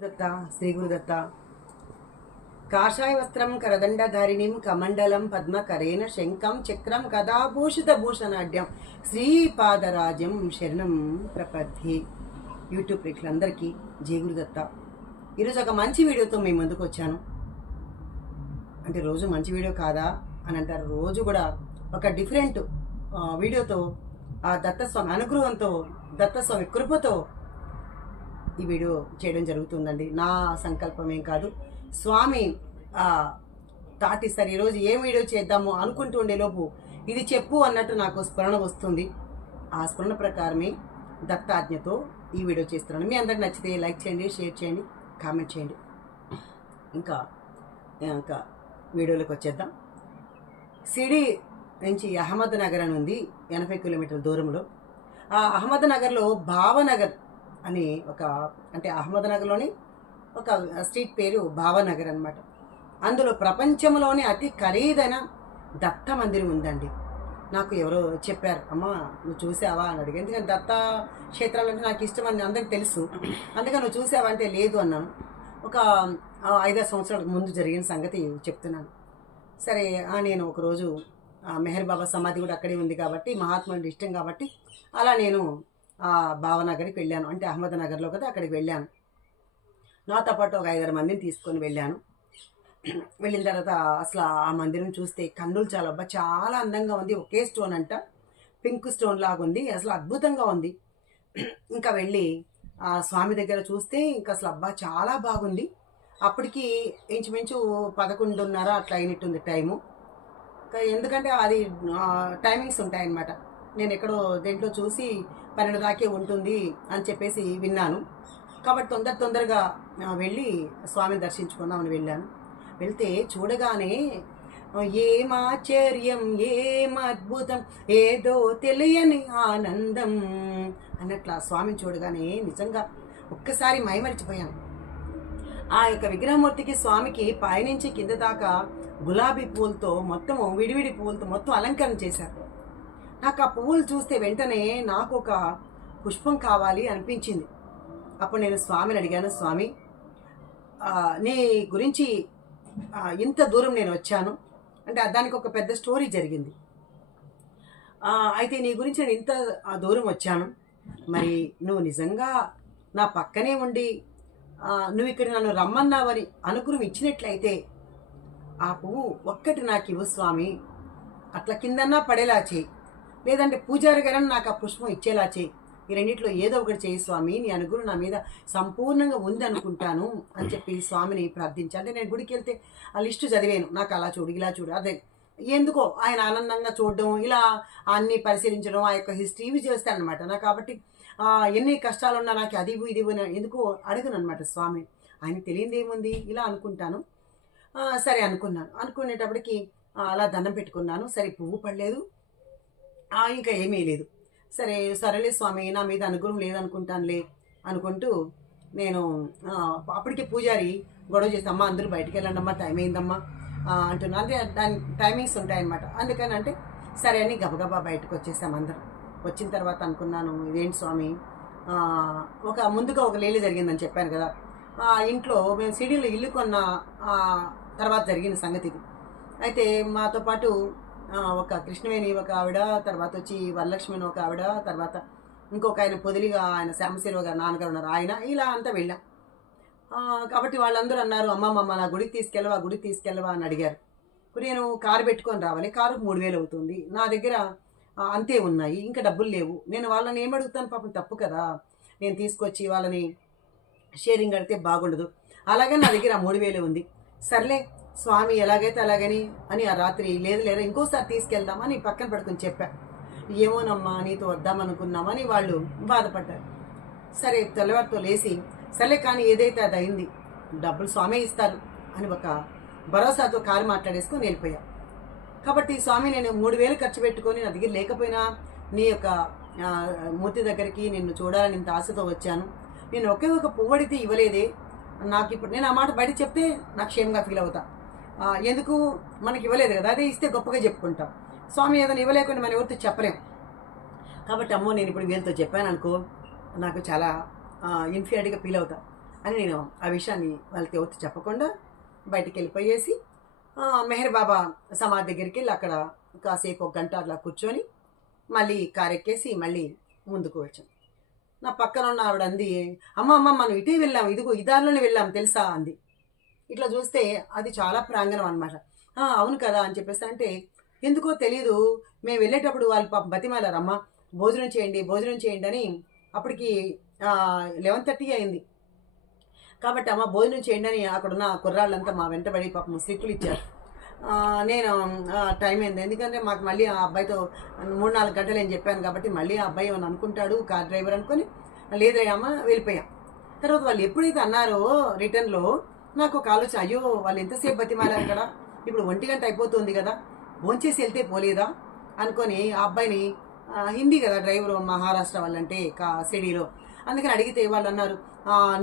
దత్త శ్రీ గురుదత్త కాషాయ వస్త్రం కరదండధారిణిం కమండలం పద్మకరేణ శంఖం చక్రం కథాభూషిత భూషణాఢ్యం శ్రీపాదరాజం శరణం ప్రపద్ధి యూట్యూబ్ ప్రేక్షకులందరికీ జయ గురుదత్త ఈరోజు ఒక మంచి వీడియోతో మీ ముందుకు వచ్చాను. అంటే రోజు మంచి వీడియో కాదా అని అంటారు. రోజు కూడా ఒక డిఫరెంట్ వీడియోతో ఆ దత్తస్వామి అనుగ్రహంతో దత్తస్వామి కృపతో ఈ వీడియో చేయడం జరుగుతుందండి. నా సంకల్పం ఏం కాదు. స్వామి తాటిస్తారు ఈరోజు ఏం వీడియో చేద్దాము అనుకుంటూ ఉండేలోపు ఇది చెప్పు అన్నట్టు నాకు స్మరణ వస్తుంది. ఆ స్మరణ ప్రకారమే దత్తాజ్ఞతో ఈ వీడియో చేస్తున్నాను. మీ అందరికి నచ్చితే లైక్ చేయండి షేర్ చేయండి కామెంట్ చేయండి. ఇంకా ఇంకా వీడియోలోకి వచ్చేద్దాం. సిడి నుంచి అహ్మద్ నగర్ అని ఉంది ఎనభై కిలోమీటర్ల దూరంలో. ఆ అహ్మద్ నగర్లో భావనగర్ అని ఒక అంటే అహ్మద్ నగర్లోని ఒక స్ట్రీట్ పేరు భావనగర్ అన్నమాట. అందులో ప్రపంచంలోనే అతి ఖరీదైన దత్త మందిరం ఉందండి. నాకు ఎవరో చెప్పారు అమ్మా నువ్వు చూసావా? అని అడిగి ఎందుకంటే దత్త క్షేత్రాలు అంటే నాకు ఇష్టం అని అందరికి తెలుసు. అందుకని నువ్వు చూసావా అంటే లేదు అన్నాను. ఒక ఐదారు సంవత్సరాల ముందు జరిగిన సంగతి చెప్తున్నాను. సరే నేను ఒకరోజు మెహర్ బాబా సమాధి కూడా అక్కడే ఉంది కాబట్టి మహాత్ముడు ఇష్టం కాబట్టి అలా నేను భావనగర్కి వెళ్ళాను. అంటే అహ్మద్నగర్లో కదా అక్కడికి వెళ్ళాను. నాతో పాటు ఒక ఐదారు మందిని తీసుకొని వెళ్ళాను. వెళ్ళిన తర్వాత అసలు ఆ మందిరం చూస్తే కన్నులు చాలా అబ్బా చాలా అందంగా ఉంది. ఒకే స్టోన్ అంట. పింక్ స్టోన్ లాగా ఉంది. అసలు అద్భుతంగా ఉంది. ఇంకా వెళ్ళి ఆ స్వామి దగ్గర చూస్తే ఇంకా అసలు అబ్బా చాలా బాగుంది. అప్పటికి ఇంచుమించు పదకొండున్నర అట్లా అయినట్టుంది టైము. ఇంకా ఎందుకంటే అది టైమింగ్స్ ఉంటాయన్నమాట. నేను ఎక్కడో దేంట్లో చూసి పన్నెండు దాకే ఉంటుంది అని చెప్పేసి విన్నాను. కాబట్టి తొందర తొందరగా వెళ్ళి స్వామిని దర్శించుకుందామని వెళ్ళాను. వెళ్తే చూడగానే ఆ, ఏం ఆశ్చర్యం అద్భుతం ఏదో తెలియని ఆనందం అన్నట్లు ఆ స్వామిని చూడగానే నిజంగా ఒక్కసారి మైమరిచిపోయాను. ఆ యొక్క విగ్రహమూర్తికి స్వామికి పైనుంచి కింద దాకా గులాబీ పూలతో మొత్తం విడివిడి పూలతో మొత్తం అలంకరణ చేశారు. నాకు ఆ పువ్వులు చూస్తే వెంటనే నాకు ఒక పుష్పం కావాలి అనిపించింది. అప్పుడు నేను స్వామిని అడిగాను స్వామి నీ గురించి ఇంత దూరం నేను వచ్చాను. అంటే దానికి ఒక పెద్ద స్టోరీ జరిగింది. అయితే నీ గురించి నేను ఇంత ఆ, దూరం వచ్చాను. మరి నువ్వు నిజంగా నా పక్కనే ఉండి నువ్వు ఇక్కడ నన్ను రమ్మన్నావని అనుగ్రహం ఇచ్చినట్లయితే ఆ పువ్వు ఒక్కటి నాకు ఇవ్వు స్వామి. అట్లా కిందన్నా పడేలా చేయి. లేదంటే పూజారి గారని నాకు ఆ పుష్పం ఇచ్చేలా చేయి. ఈ రెండిట్లో ఏదో ఒకటి చేయి స్వామి. నీ అనుగ్రహం నా మీద సంపూర్ణంగా ఉంది అనుకుంటాను అని చెప్పి స్వామిని ప్రార్థించాను అంటే నేను గుడికి వెళ్తే ఆ లిస్టు చదివాను. నాకు అలా చూడు ఇలా చూడు అదే. ఎందుకో ఆయన ఆనందంగా చూడడం ఇలా అన్ని పరిశీలించడం ఆ యొక్క హిస్టరీ ఇవి చేస్తానమాట నాకు కాబట్టి ఎన్ని కష్టాలున్నా నాకు అది ఇది ఎందుకో అడగను అనమాట స్వామి. ఆయన తెలియంది ఏముంది? ఇలా అనుకుంటాను. సరే అనుకున్నాను. అనుకునేటప్పటికి అలా దండం పెట్టుకున్నాను. సరే పువ్వు పడలేదు. ఇంకా ఏమీ లేదు. సరే సరేలే స్వామి నా మీద అనుగ్రహం లేదనుకుంటానులే అనుకుంటూ నేను అప్పటికే పూజారి గొడవ చేసి అమ్మ అందరూ బయటికి వెళ్ళండి అమ్మా టైం అయిందమ్మా. అంటున్నా అంటే దాని టైమింగ్స్ ఉంటాయన్నమాట. అందుకని అంటే సరే అని గబగబా బయటకు వచ్చేసాం అందరం. వచ్చిన తర్వాత అనుకున్నాను ఇదేంటి స్వామి? ఒక ముందుగా ఒక లేలి జరిగిందని చెప్పాను కదా. ఆ ఇంట్లో మేము సిడీలో ఇల్లు కొన్న తర్వాత జరిగిన సంగతి ఇది. అయితే మాతో పాటు ఒక కృష్ణవేణి ఒక ఆవిడ తర్వాత వచ్చి వరలక్ష్మి ఒక ఆవిడ తర్వాత ఇంకొక ఆయన పొదిలిగా ఆయన శ్యామశిరవ గారు నాన్నగారు ఉన్నారు. ఆయన ఇలా అంతా వెళ్ళాం. కాబట్టి వాళ్ళందరూ అన్నారు అమ్మమ్మ నా గుడికి తీసుకెళ్ళవా గుడికి తీసుకెళ్ళవా అని అడిగారు. ఇప్పుడు నేను కారు పెట్టుకొని రావాలి. కారు మూడు వేలు అవుతుంది. నా దగ్గర అంతే ఉన్నాయి. ఇంకా డబ్బులు లేవు. నేను వాళ్ళని ఏం అడుగుతాను? పాపం తప్పు కదా. నేను తీసుకొచ్చి వాళ్ళని షేరింగ్ అడితే బాగుండదు. అలాగే నా దగ్గర ఆ మూడు వేలు ఉంది. సర్లే స్వామి ఎలాగైతే అలాగని అని ఆ రాత్రి లేదు లేదా ఇంకోసారి తీసుకెళ్దామని పక్కన పడుకొని చెప్పా. ఏమోనమ్మా నీతో వద్దామనుకున్నామని వాళ్ళు బాధపడ్డారు. సరే తెల్లవారితో లేచి సరే కానీ ఏదైతే అది అయింది డబ్బులు స్వామి ఇస్తారు అని ఒక భరోసాతో కారు మాట్లాడేసుకుని వెళ్ళిపోయా. కాబట్టి స్వామి నేను మూడు వేలు ఖర్చు పెట్టుకొని నా దగ్గర లేకపోయినా నీ యొక్క మూర్తి దగ్గరికి నిన్ను చూడాలని ఇంత ఆశతో వచ్చాను. నేను ఒకే ఒక పువ్వడితే ఇవ్వలేదే. నాకు ఇప్పుడు నేను ఆ మాట బయట చెప్తే నాకు క్షేమంగా ఫీల్ అవుతా. ఎందుకు మనకి ఇవ్వలేదు కదా? అదే ఇస్తే గొప్పగా చెప్పుకుంటాం. స్వామి ఏదైనా ఇవ్వలేకుండా మన ఎవరితో చెప్పలేం. కాబట్టి అమ్మో నేను ఇప్పుడు వీళ్ళతో చెప్పాను అనుకో నాకు చాలా ఇన్ఫియారిటీగా ఫీల్ అవుతా అని నేను ఆ విషయాన్ని వాళ్ళకి ఎవరితో చెప్పకుండా బయటికి వెళ్ళిపోయేసి మెహర్ బాబా సమాధి దగ్గరికి వెళ్ళి అక్కడ కాసేపు ఒక గంట అట్లా కూర్చొని మళ్ళీ కారు ఎక్కేసి మళ్ళీ ముందుకు వచ్చాం. నా పక్కన ఉన్న ఆవిడ అంది అమ్మ అమ్మ మనం ఇటే వెళ్ళాం. ఇదిగో ఈ దారిలోనే వెళ్ళాం తెలుసా? అంది. ఇట్లా చూస్తే అది చాలా ప్రాంగణం అనమాట అవును కదా అని చెప్పేసి అంటే ఎందుకో తెలియదు మేము వెళ్ళేటప్పుడు వాళ్ళు పాప బతిమాలరమ్మ భోజనం చేయండి భోజనం చేయండి అని అప్పటికి లెవెన్ థర్టీ అయింది. కాబట్టి అమ్మ భోజనం చేయండి అని అక్కడున్న కుర్రాళ్ళంతా మా వెంటబడి పాపం సిక్కులు ఇచ్చారు. నేను టైం అయింది. ఎందుకంటే మాకు మళ్ళీ ఆ అబ్బాయితో మూడు నాలుగు గంటలు అని చెప్పాను కాబట్టి మళ్ళీ ఆ అబ్బాయి అని అనుకుంటాడు కార్ డ్రైవర్ అనుకొని లేదే అమ్మ వెళ్ళిపోయాం. తర్వాత వాళ్ళు ఎప్పుడైతే అన్నారో రిటర్న్లో నాకు ఒక ఆలోచన. అయ్యో వాళ్ళు ఎంతసేపు బతిమాలారు కదా ఇప్పుడు ఒంటి గంట అయిపోతుంది కదా. భోంచేసి వెళ్తే పోలేదా? అనుకొని ఆ అబ్బాయిని హిందీ కదా డ్రైవర్ మహారాష్ట్ర వాళ్ళంటే కా సిడీలో. అందుకని అడిగితే వాళ్ళు అన్నారు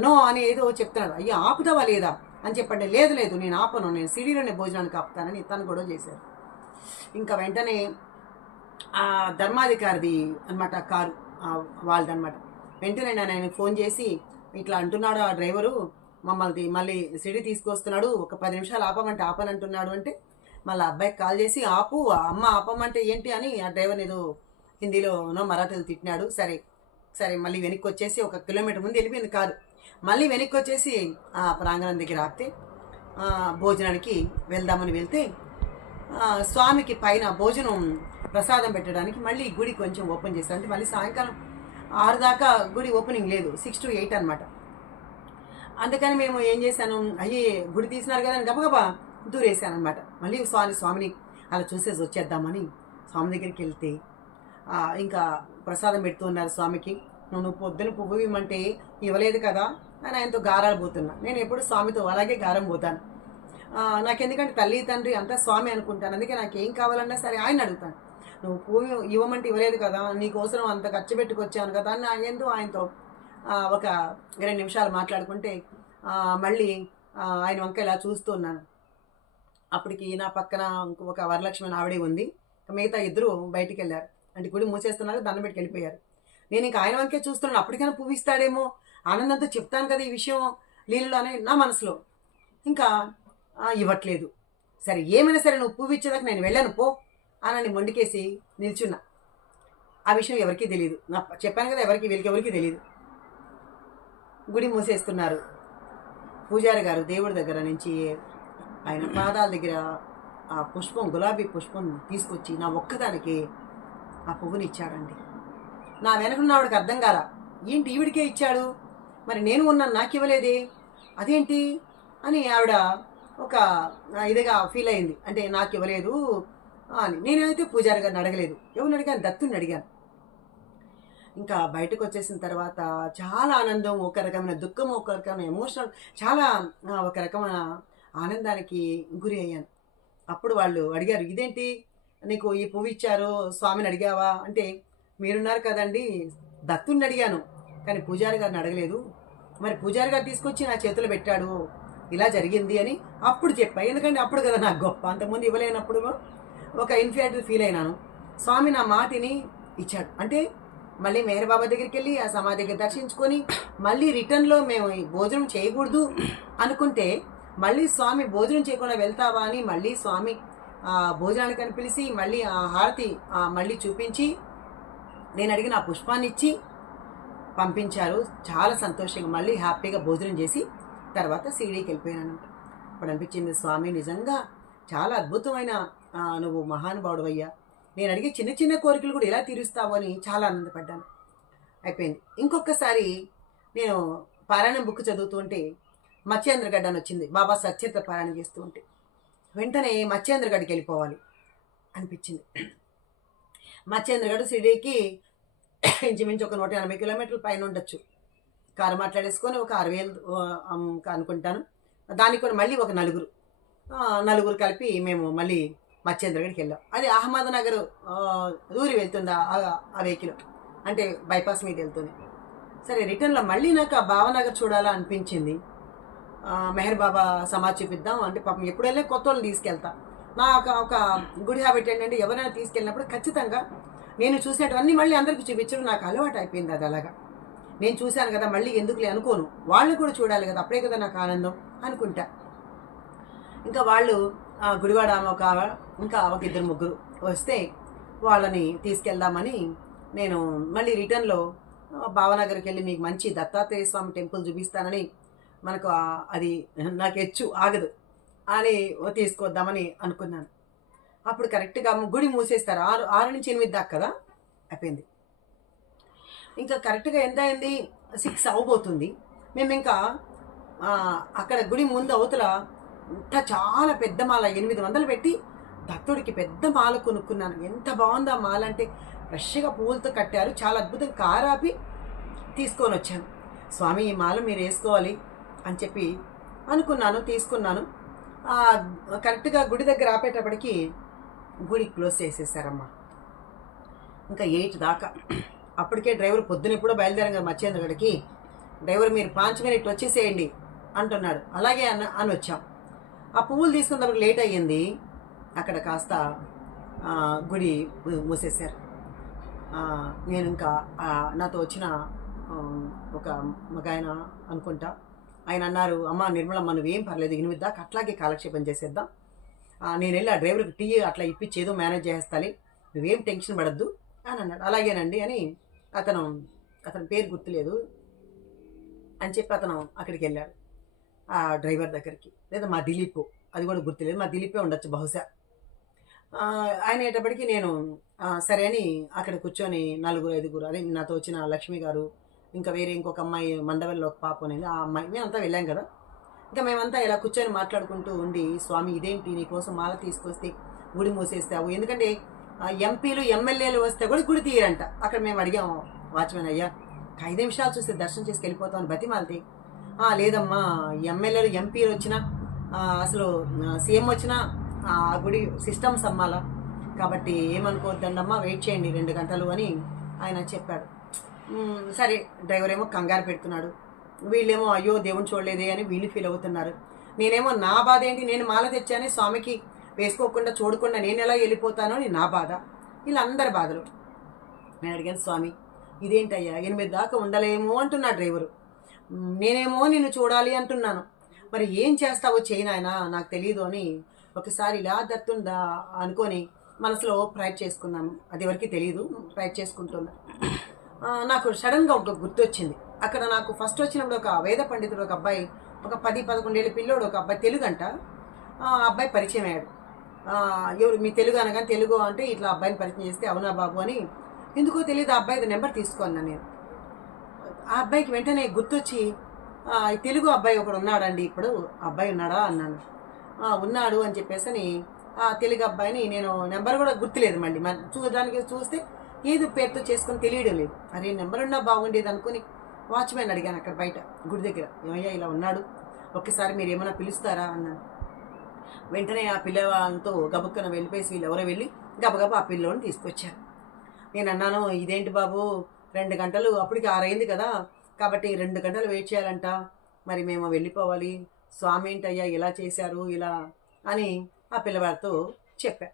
నో అని ఏదో చెప్తున్నాడు అయ్యా ఆపుతావా లేదా? అని చెప్పండి. లేదు లేదు నేను ఆపను. నేను సిడీలోనే భోజనానికి ఆపుతానని తను గొడవ చేశారు. ఇంకా వెంటనే ఆ ధర్మాధికారిది అనమాట కారు వాళ్ళదనమాట వెంటనే నేను ఆయనకు ఫోన్ చేసి ఇట్లా అంటున్నాడు ఆ డ్రైవరు? మమ్మల్ని మళ్ళీ సిడి తీసుకొస్తున్నాడు ఒక పది నిమిషాలు ఆపమంటే ఆపనంటున్నాడు అంటే మళ్ళీ అబ్బాయికి కాల్ చేసి ఆపు అమ్మ ఆపమంటే ఏంటి? అని ఆ డ్రైవర్ ఏదో హిందీలోనో మరాఠీలో తిట్టినాడు. సరే సరే మళ్ళీ వెనక్కి వచ్చేసి ఒక కిలోమీటర్ ముందు వెళ్ళిపోయింది కారు. మళ్ళీ వెనక్కి వచ్చేసి ఆ ప్రాంగణం దగ్గర ఆపితే భోజనానికి వెళ్దామని వెళ్తే స్వామికి పైన భోజనం ప్రసాదం పెట్టడానికి మళ్ళీ గుడి కొంచెం ఓపెన్ చేశారు అంటే మళ్ళీ సాయంకాలం ఆరు దాకా గుడి ఓపెనింగ్ లేదు సిక్స్ టు ఎయిట్ అనమాట అందుకని మేము ఏం చేశాను అయ్యే గుడి తీసినారు కదా అని గబగబా దూరేశాను అనమాట మళ్ళీ స్వామి స్వామిని అలా చూసేసి వచ్చేద్దామని స్వామి దగ్గరికి వెళ్తే ఇంకా ప్రసాదం పెడుతూ ఉన్నారు స్వామికి. నువ్వు పొద్దున పువ్వు ఇవ్వమంటే ఇవ్వలేదు కదా అని ఆయనతో గారాలు పోతున్నా. నేను ఎప్పుడు స్వామితో అలాగే గారం పోతాను. నాకు ఎందుకంటే తల్లి తండ్రి అంతా స్వామి అనుకుంటాను. అందుకే నాకు ఏం కావాలన్నా సరే ఆయన అడుగుతాను నువ్వు పువ్వు ఇవ్వమంటే ఇవ్వలేదు కదా నీకోసం అంత ఖర్చు పెట్టుకొచ్చాను కదా అని ఎందు ఆయనతో ఒక రెండు నిమిషాలు మాట్లాడుకుంటే మళ్ళీ ఆయన వంక ఇలా చూస్తూ ఉన్నాను. అప్పటికి నా పక్కన ఒక వరలక్ష్మి ఆవిడే ఉంది. మిగతా ఇద్దరు బయటికి వెళ్ళారు అంటే గుడి మూసేస్తున్నారు దండం పెట్టుకు వెళ్ళిపోయారు. నేను ఇంకా ఆయన వంకే చూస్తున్నాను. అప్పటికైనా పూవిస్తాడేమో ఆనందంతో చెప్తాను కదా ఈ విషయం లీలలో అనే నా మనసులో. ఇంకా ఇవ్వట్లేదు. సరే ఏమైనా సరే నువ్వు పువ్వు ఇచ్చేదాకా నేను వెళ్ళాను పో అని మొండికేసి నిల్చున్నా. ఆ విషయం ఎవరికీ తెలియదు నా చెప్పాను కదా ఎవరికి వీళ్ళకి ఎవరికి తెలియదు గుడి మూసేస్తున్నారు. పూజారి గారు దేవుడి దగ్గర నుంచి ఆయన పాదాల దగ్గర ఆ పుష్పం గులాబీ పుష్పం తీసుకొచ్చి నా ఒక్కదానికి ఆ పువ్వుని ఇచ్చాడండి. నా వెనకున్నవాడికి అర్థం కాల ఏంటి ఈవిడికే ఇచ్చాడు? మరి నేను ఉన్నాను నాకు ఇవ్వలేదే అదేంటి? అని ఆవిడ ఒక ఇదిగా ఫీల్ అయింది. అంటే నాకు ఇవ్వలేదు అని. నేనైతే పూజారి గారిని అడగలేదు. ఎవరిని అడిగాను? దత్తుని అడిగాను. ఇంకా బయటకు వచ్చేసిన తర్వాత చాలా ఆనందం ఒక రకమైన దుఃఖం ఒక రకమైన ఎమోషనల్ చాలా ఒక రకమైన ఆనందానికి గురి అయ్యాను. అప్పుడు వాళ్ళు అడిగారు ఇదేంటి? నీకు ఈ పువ్వు ఇచ్చారు స్వామిని అడిగావా? అంటే మీరున్నారు కదండి దత్తుని అడిగాను కానీ పూజారి గారిని అడగలేదు. మరి పూజారి గారు తీసుకొచ్చి నా చేతిలో పెట్టాడు ఇలా జరిగింది అని అప్పుడు చెప్పా. ఎందుకంటే అప్పుడు కదా నాకు గొప్ప అంతకుముందు ఇవ్వలేనప్పుడు ఒక ఇన్ఫియారిటీ ఫీల్ అయినాను. స్వామి నా మాటిని ఇచ్చాడు. అంటే మళ్ళీ మేర బాబా దగ్గరికి వెళ్ళి ఆ సమాధికి దగ్గర దర్శించుకొని మళ్ళీ రిటర్న్లో మేము భోజనం చేయకూడదు అనుకుంటే మళ్ళీ స్వామి భోజనం చేయకుండా వెళ్తావా అని మళ్ళీ స్వామి భోజనానికి అని పిలిచి మళ్ళీ ఆ హారతి మళ్ళీ చూపించి నేను అడిగిన ఆ పుష్పాన్ని ఇచ్చి పంపించారు. చాలా సంతోషంగా మళ్ళీ హ్యాపీగా భోజనం చేసి తర్వాత సిడీకి వెళ్ళిపోయాను అప్పుడు అనిపించింది స్వామి నిజంగా చాలా అద్భుతమైన నువ్వు మహానుభావుడు అయ్యా. నేను అడిగే చిన్న చిన్న కోరికలు కూడా ఎలా తీరుస్తావు అని చాలా ఆనందపడ్డాను. అయిపోయింది. ఇంకొకసారి నేను పారాయణం బుక్ చదువుతుంటే మత్స్యేంద్రగడ్డ అని వచ్చింది. బాబా సత్యత పారాయణం చేస్తూ ఉంటే. వెంటనే మత్స్యేంద్రగడ్డకి వెళ్ళిపోవాలి అనిపించింది. మత్స్యేంద్రగడ్డ సిడీకి ఇంచుమించు ఒక నూట ఎనభై కిలోమీటర్ల పైన ఉండొచ్చు. కారు మాట్లాడేసుకొని ఒక ఆరు వేలు అనుకుంటాను. దానికి కూడా మళ్ళీ ఒక నలుగురు. నలుగురు కలిపి మేము మళ్ళీ మత్స్యేంద్రగఢ్కి వెళ్ళాం అది అహ్మద్ నగర్ దూరి వెళ్తుంది ఆ- ఆ వెహికల్? అంటే బైపాస్ మీద వెళ్తుంది. సరే రిటర్న్లో మళ్ళీ నాకు ఆ భావనగర్ చూడాలా అనిపించింది. మెహర్ బాబా సమాజ్ చూపిద్దాం అంటే పాపం ఎప్పుడు వెళ్ళే కొత్త వాళ్ళు తీసుకెళ్తా. నా ఒక ఒక గుడ్ హ్యాబిట్ ఏంటంటే ఎవరైనా తీసుకెళ్ళినప్పుడు ఖచ్చితంగా నేను చూసినటువన్నీ మళ్ళీ అందరికీ చూపించడం నాకు అలవాటు అయిపోయింది అది అలాగా. నేను చూశాను కదా మళ్ళీ ఎందుకులే అనుకోను. వాళ్ళు కూడా చూడాలి కదా అప్పుడే కదా నాకు ఆనందం అనుకుంటా. ఇంకా వాళ్ళు గుడివాడ ఆమె ఒక ఇంకా ఒక ఇద్దరు ముగ్గురు వస్తే వాళ్ళని తీసుకెళ్దామని నేను మళ్ళీ రిటర్న్లో భావనగర్కి వెళ్ళి మీకు మంచి దత్తాత్రేయ స్వామి టెంపుల్ చూపిస్తానని మనకు అది నాకు హెచ్చు ఆగదు అని తీసుకొద్దామని అనుకున్నాను. అప్పుడు కరెక్ట్గా గుడి మూసేస్తారు. ఆరు ఆరు నుంచి ఎనిమిది దాకా కదా అయిపోయింది. ఇంకా కరెక్ట్గా ఎంత అయింది? సిక్స్ అవ్వబోతుంది. మేము ఇంకా అక్కడ గుడి ముందు అవతల ఇంత చాలా పెద్ద మాల ఎనిమిది వందలు పెట్టి దత్తుడికి పెద్ద మాల కొనుక్కున్నాను. ఎంత బాగుంది ఆ మాల అంటే ఫ్రెష్గా పువ్వులతో కట్టారు చాలా అద్భుతంగా కారాపి తీసుకొని వచ్చాను. స్వామి ఈ మాల మీరు వేసుకోవాలి అని చెప్పి అనుకున్నాను తీసుకున్నాను. కరెక్ట్గా గుడి దగ్గర ఆపేటప్పటికి గుడి క్లోజ్ చేసేసారమ్మా. ఇంకా ఎయిట్ దాకా. అప్పటికే డ్రైవర్ పొద్దున ఎప్పుడో బయలుదేరం కదా మచ్చేంద్రగడికి డ్రైవర్ మీరు పాంచ్ మినిట్ వచ్చేసేయండి అంటున్నాడు. అలాగే అన్న అని వచ్చాం. ఆ పువ్వులు తీసుకున్నప్పుడు లేట్ అయ్యింది. అక్కడ కాస్త గుడి మూసేశారు. నేను ఇంకా నాతో వచ్చిన ఒక మగాయన అనుకుంటా. ఆయన అన్నారు అమ్మ నిర్మలమ్మ నువ్వేం పర్లేదు ఎనిమిది దాకా అట్లాగే కాలక్షేపం చేసేద్దాం. నేను వెళ్ళి ఆ డ్రైవర్కి టీ అట్లా ఇప్పించి ఏదో మేనేజ్ చేసేస్తాలి. నువ్వేం టెన్షన్ పడద్దు అని అన్నాడు. అలాగేనండి అని అతను అతని పేరు గుర్తులేదు. అని చెప్పి అతను అక్కడికి వెళ్ళాడు. ఆ డ్రైవర్ దగ్గరికి. లేదా మా దిలీప్ అది కూడా గుర్తులేదు. మా దిలీపే ఉండొచ్చు బహుశా. ఆయన అయ్యేటప్పటికి నేను సరే అని అక్కడ కూర్చొని నలుగురు ఐదుగురు అదే నాతో వచ్చిన లక్ష్మి గారు ఇంకా వేరే ఇంకొక అమ్మాయి మండవల్లో ఒక పాప అనేది ఆ అమ్మాయి మేమంతా వెళ్ళాం కదా. ఇంకా మేమంతా ఇలా కూర్చొని మాట్లాడుకుంటూ ఉండి స్వామి ఇదేంటి? నీకోసం మాల తీసుకొస్తే గుడి మూసేస్తావు? ఎందుకంటే ఎంపీలు ఎమ్మెల్యేలు వస్తే కూడా గుడి తీయరంట. అక్కడ మేము అడిగాము వాచ్మెన్ అయ్యా ఐదు నిమిషాలు చూస్తే దర్శనం చేసుకెళ్ళిపోతామని అని బతిమాలితే లేదమ్మా ఎమ్మెల్యేలు ఎంపీలు వచ్చినా అసలు సీఎం వచ్చినా ఆ గుడి సిస్టమ్స్ అమ్మాలా? కాబట్టి ఏమనుకోవద్దండమ్మా వెయిట్ చేయండి రెండు గంటలు అని ఆయన చెప్పాడు. సరే డ్రైవర్ ఏమో కంగారు పెడుతున్నాడు. వీళ్ళేమో అయ్యో దేవుని చూడలేదే అని వీళ్ళు ఫీల్ అవుతున్నారు. నేనేమో నా బాధ ఏంటి? నేను మాల తెచ్చానే స్వామికి వేసుకోకుండా చూడకుండా నేను ఎలా వెళ్ళిపోతానో అని నా బాధ. వీళ్ళందరి బాధలు. నేను అడిగాను స్వామి ఇదేంటయ్యా? ఎనిమిది దాకా ఉండలేమో అంటున్నా డ్రైవరు. నేనేమో నిన్ను చూడాలి అంటున్నాను. మరి ఏం చేస్తావో చేయి నాయనా నాకు తెలియదు అని ఒకసారి ఇలా దత్తుందా అనుకొని మనసులో ప్రయట్ చేసుకున్నాను. అది ఎవరికి తెలియదు ప్రయట్ చేసుకుంటున్నాను నాకు సడన్గా ఒక గుర్తొచ్చింది. అక్కడ నాకు ఫస్ట్ వచ్చినప్పుడు ఒక వేద పండితుడు ఒక అబ్బాయి ఒక పది పదకొండేళ్ళ పిల్లోడు ఒక అబ్బాయి తెలుగు అంట ఆ అబ్బాయి పరిచయం అయ్యాడు. ఎవరు మీ తెలుగు అనగా తెలుగు అంటే ఇట్లా అబ్బాయిని పరిచయం చేస్తే అవునా బాబు అని. ఎందుకో తెలియదు ఆ అబ్బాయి నెంబర్ తీసుకున్నాను నేను. ఆ అబ్బాయికి వెంటనే గుర్తొచ్చి తెలుగు అబ్బాయి ఒకడు ఉన్నాడండి ఇప్పుడు ఆ అబ్బాయి ఉన్నాడా? అన్నాను. ఉన్నాడు అని చెప్పేసి అని ఆ తెలుగు అబ్బాయిని నేను నెంబర్ కూడా గుర్తులేదు మళ్ళీ. మన చూడడానికి చూస్తే ఏదో పేరుతో చేసుకొని తెలియడం లేదు. అరే నెంబర్ ఉన్నా బాగుండేది అనుకుని వాచ్మెన్ అడిగాను అక్కడ బయట గుడి దగ్గర. ఏమయ్యా ఇలా ఉన్నాడు? ఒక్కసారి మీరు ఏమైనా పిలుస్తారా? అన్నాను. వెంటనే ఆ పిల్లవాళ్ళతో గబుక్కన వెళ్ళిపోయి వీళ్ళు ఎవరో వెళ్ళి గబగబా ఆ పిల్లోని తీసుకొచ్చారు. నేను అన్నాను ఇదేంటి బాబు? రెండు గంటలు అప్పటికి ఆరైంది కదా. కాబట్టి రెండు గంటలు వెయిట్ చేయాలంట. మరి మేము వెళ్ళిపోవాలి. స్వామి ఏంటయ్యా ఇలా చేశారు ఇలా అని ఆ పిల్లవాడితో చెప్పా.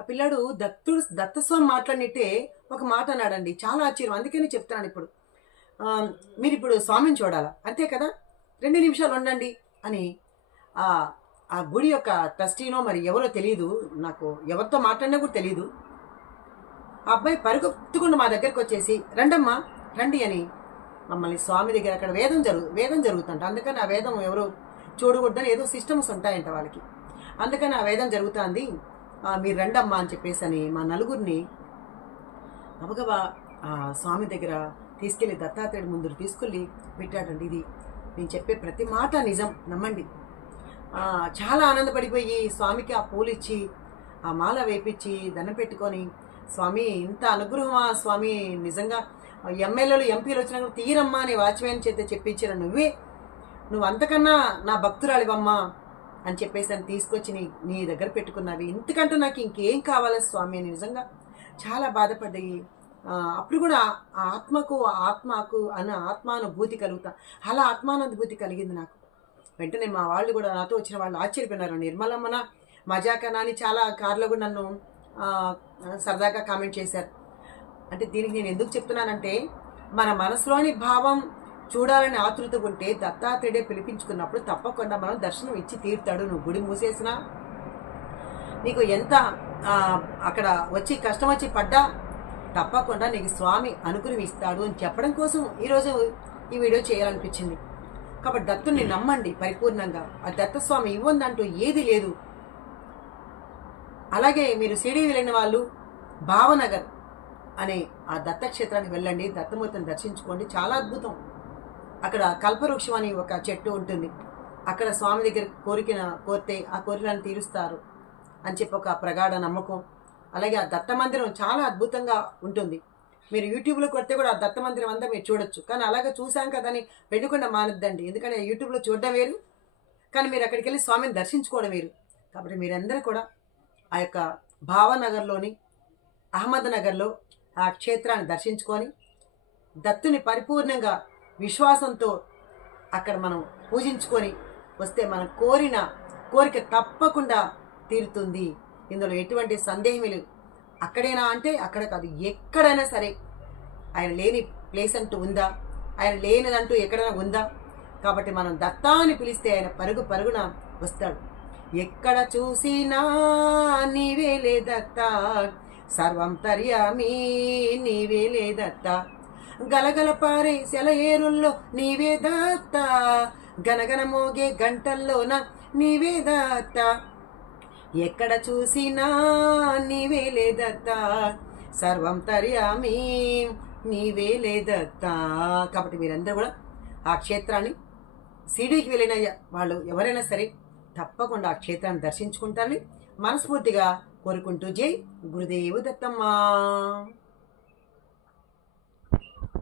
ఆ పిల్లాడు దత్తుడు దత్తస్వామి మాట్లాడినట్టే ఒక మాట అన్నాడండి. చాలా ఆశ్చర్యం. అందుకనే చెప్తున్నాను ఇప్పుడు. మీరు ఇప్పుడు స్వామిని చూడాలా? అంతే కదా? రెండు నిమిషాలు ఉండండి అని ఆ ఆ గుడి యొక్క ట్రస్టీనో మరి ఎవరో తెలియదు నాకు ఎవరితో మాట్లాడినా కూడా తెలియదు ఆ అబ్బాయి పరుగుతుకుండా మా దగ్గరికి వచ్చేసి రండమ్మా రండి అని మమ్మల్ని స్వామి దగ్గర అక్కడ వేదం జరుగు వేదం జరుగుతుంట. అందుకని ఆ వేదం ఎవరు చూడకూడదని ఏదో సిస్టమ్స్ ఉంటాయంట వాళ్ళకి. అందుకని ఆ వేదం జరుగుతుంది. మీరు రండమ్మా అని చెప్పేసి అని మా నలుగురిని గబగబా ఆ స్వామి దగ్గర తీసుకెళ్ళి దత్తాత్రేయుడు ముందు తీసుకెళ్ళి పెట్టాడండి ఇది. నేను చెప్పే ప్రతి మాట నిజం నమ్మండి. చాలా ఆనందపడిపోయి స్వామికి ఆ పూలిచ్చి ఆ మాల వేపించి దండం పెట్టుకొని స్వామి ఇంత అనుగ్రహమా స్వామి? నిజంగా ఎమ్మెల్యేలు ఎంపీలు వచ్చినా కూడా తీరమ్మా అని వాచ్మెన్ చేత చెప్పించిన నువ్వే. నువ్వు అంతకన్నా నా భక్తురాలివమ్మా అని చెప్పేసి అని తీసుకొచ్చి నీ నీ దగ్గర పెట్టుకున్నవి. ఇంతకంటూ నాకు ఇంకేం కావాలి స్వామి అని నిజంగా చాలా బాధపడ్డాయి. అప్పుడు కూడా ఆ ఆత్మకు ఆత్మకు అన్న ఆత్మానుభూతి కలుగుతా. అలా ఆత్మానుభూతి కలిగింది నాకు. వెంటనే మా వాళ్ళు కూడా నాతో వచ్చిన వాళ్ళు ఆశ్చర్యపోయినారు. నిర్మలమ్మన మజాకనా అని చాలా కార్లో కూడా నన్ను సరదాగా కామెంట్ చేశారు. అంటే దీనికి నేను ఎందుకు చెప్తున్నానంటే మన మనసులోని భావం చూడాలని ఆతృత ఉంటే దత్తాత్రేయుడే పిలిపించుకున్నప్పుడు తప్పకుండా మనం దర్శనం ఇచ్చి తీరుతాడు. నువ్వు గుడి మూసేసినా నీకు ఎంత అక్కడ వచ్చి కష్టం వచ్చి పడ్డా తప్పకుండా నీకు స్వామి అనుగ్రహం ఇస్తాడు అని చెప్పడం కోసం ఈరోజు ఈ వీడియో చేయాలనిపించింది. కాబట్టి దత్తుని నమ్మండి పరిపూర్ణంగా. ఆ దత్తస్వామి ఇవ్వందంటూ ఏది లేదు. అలాగే మీరు సిడీ వెళ్ళిన వాళ్ళు భావనగర్ అనే ఆ దత్తక్షేత్రానికి వెళ్ళండి దత్తమూర్తిని దర్శించుకోండి. చాలా అద్భుతం. అక్కడ కల్పవృక్షం అని ఒక చెట్టు ఉంటుంది. అక్కడ స్వామి దగ్గర కోరికన కోరితే ఆ కోరికలను తీరుస్తారు అని చెప్పి ఒక ప్రగాఢ నమ్మకం. అలాగే ఆ దత్త మందిరం చాలా అద్భుతంగా ఉంటుంది. మీరు యూట్యూబ్లో కొడితే కూడా ఆ దత్త మందిరం అంతా మీరు చూడొచ్చు. కానీ అలాగే చూసాం కదా అని వెళ్ళకుండా మానద్దండి. ఎందుకంటే యూట్యూబ్లో చూడడం వేరు. కానీ మీరు అక్కడికి వెళ్ళి స్వామిని దర్శించుకోవడం వేరు. కాబట్టి మీరందరూ కూడా ఆ యొక్క భావనగర్లోని అహ్మద్నగర్లో ఆ క్షేత్రాన్ని దర్శించుకొని దత్తుని పరిపూర్ణంగా విశ్వాసంతో అక్కడ మనం పూజించుకొని వస్తే మనం కోరిన కోరిక తప్పకుండా తీరుతుంది. ఇందులో ఎటువంటి సందేహం లేదు. అక్కడైనా అంటే అక్కడ కాదు. ఎక్కడైనా సరే ఆయన లేని ప్లేస్ అంటూ ఉందా? ఆయన లేనిదంటూ ఎక్కడైనా ఉందా? కాబట్టి మనం దత్తాన్ని పిలిస్తే ఆయన పరుగు పరుగున వస్తాడు. ఎక్కడ చూసినా నీవే లేదత్త. సర్వం తర్యామి నీవే లేదత్త. గలగల పారే సెలయేరుల్లో నీవే దత్త. గనగన మోగే గంటల్లోన నీవే దత్త. ఎక్కడ చూసినా నీవే లేదత్త. సర్వం తర్యామి నీవే లేదత్త. కాబట్టి మీరందరూ కూడా ఆ క్షేత్రాన్ని సిడీకి వెళ్ళిన వాళ్ళు ఎవరైనా సరే తప్పకుండా ఆ క్షేత్రాన్ని దర్శించుకుంటారని మనస్ఫూర్తిగా కోరుకుంటూ జై గురుదేవు దత్తమ్మ.